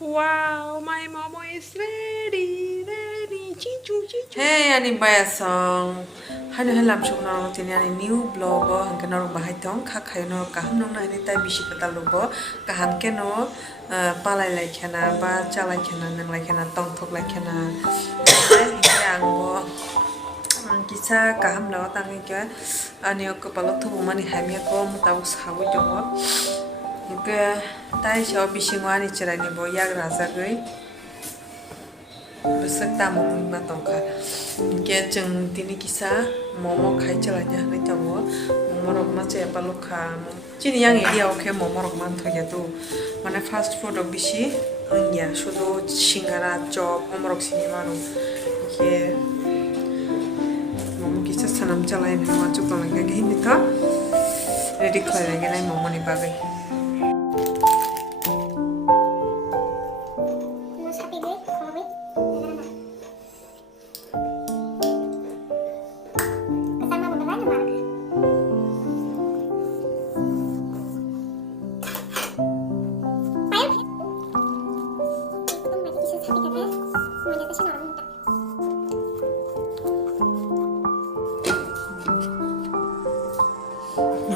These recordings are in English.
Wow, my momo is ready, ready. Chichu, chichu. Hey, ani bayasong. Hanu helam shuk naro tini ani new blog hangke naro bahai tong khakai naro kaham nong na ini tai bisi petal lobo kaham ke no palai lai khena ba chalai khena nang lai khena tong thok lai khena. Yang bo kisa kaham lao tangi ke ani ok palok thu mani hamia ko mutau sawi jongo. Ke tai sho bisingwani chirani bo yag raza goi besek tamu ma tongka ke jeng tini kisa momo khai chalanya ni jongo momo rok ma che palokha chini yang area oke momo rok man thoya tu mane fast food ok bisi ya শুধু singara chop momo rok sini maro ke momo kisa sanam chalai ni ma chuk tong lagi hini tha ready khlai lagi nai momo ni bagai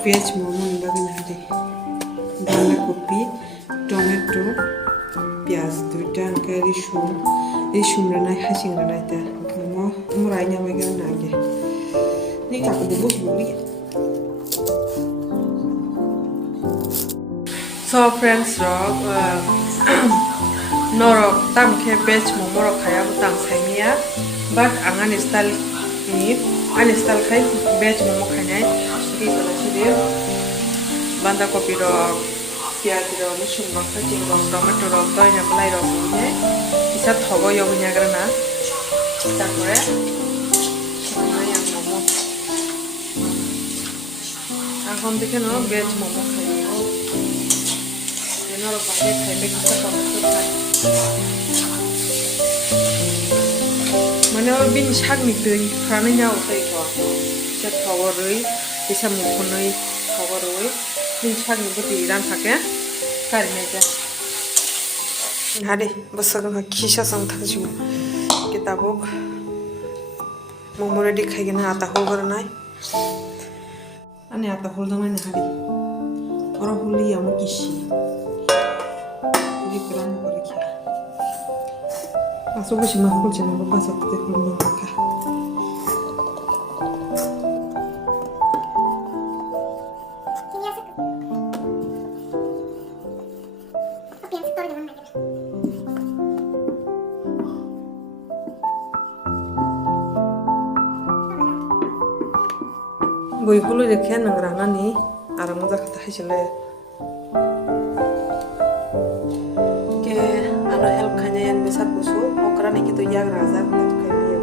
veg momo ni bagai nade banda kopi tomato piaz duita angke rishum rana haching rana ta mo murai nya mai gan nage ni ka ko bubuk buli so friends rock norok tam ke veg momo rok khaya butang saimia but angan style ni an style khai veg momo khanai di sana sini banda kopi rok piaz rok mushum rok haching rok tomato rok toy na belai rok ni bisa thobo yo nya grana তারপরে yang momo এখন দেখে নাও veg momo খাইও এনারও বাইরে খাইলে কিছু tomato খাই মানে বিনি শাকনি दै फ्रानै नाव तैखौ से थावरै बिसा मुखनै थावरै बिन शाकनि बदि रान थाके कारिनाय जा हादे बसगन खिसा सं थांजु किताबक मोमो रेडी खाइगोन आता होगरनाय ani आता होलदमाय हादे और होली यामो किसी रिकरान करे क्या आसो बसि मा होल चना पासा ते होल का boi hulu dekhe nangrana ni arang moja kata haisile ke ano help khanya yan besar busu okra ni kitu yag raza tat kai biyo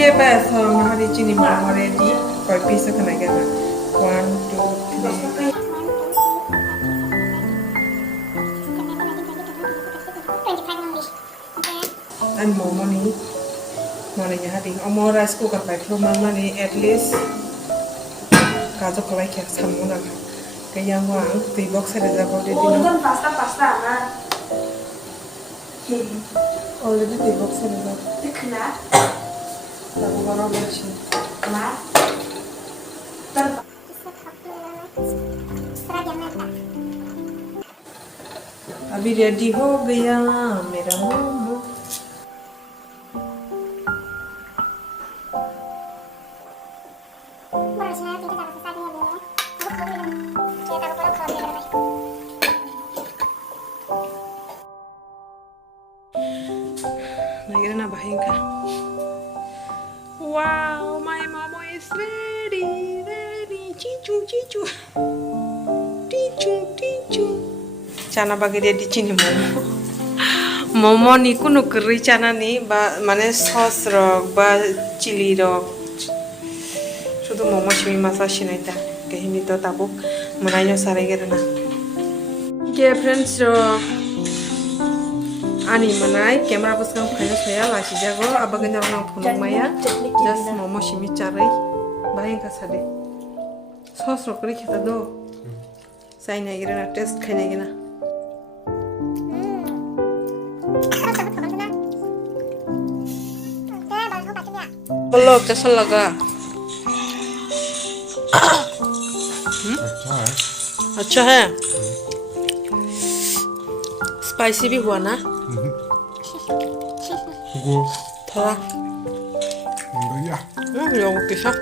ke ba thorong hari chini momo ready koi piece khana gana 1 2 3 and momo ni mane ya hadi amo rice cooker pai thro mama ni at least kajo kolai kyak samuna ka yang wang tui box sare jabo de din pasta na already tui box sare jabo dikhna lagu baro bechi ma अभी ready हो गया मेरा momo Nagira na bahin ka. Wow, my momo is ready, ready. Chichu, chichu. Chichu, chichu. Chana bagi ready chini momo. Momo ni kuno curry chana ni ba mane sauce rok ba chili rok तो मोमो शिमी मसा शिनाइता कहीं भी तो ताबो मनाइनो सारे गेरना के friends रो आनी मनाइ camera बसका फाइनो सोया लासी जागो अब गन्ना ना फोन माया जस्ट मोमो शिमी चारै बाहें का सादे सॉस रो करी खेता दो साइ ना गेरना टेस्ट खाइना गेना बोलो कैसा लगा अच्छा है स्पाइसी भी हुआ ना थोड़ा 이거야. 이거 먹겠어?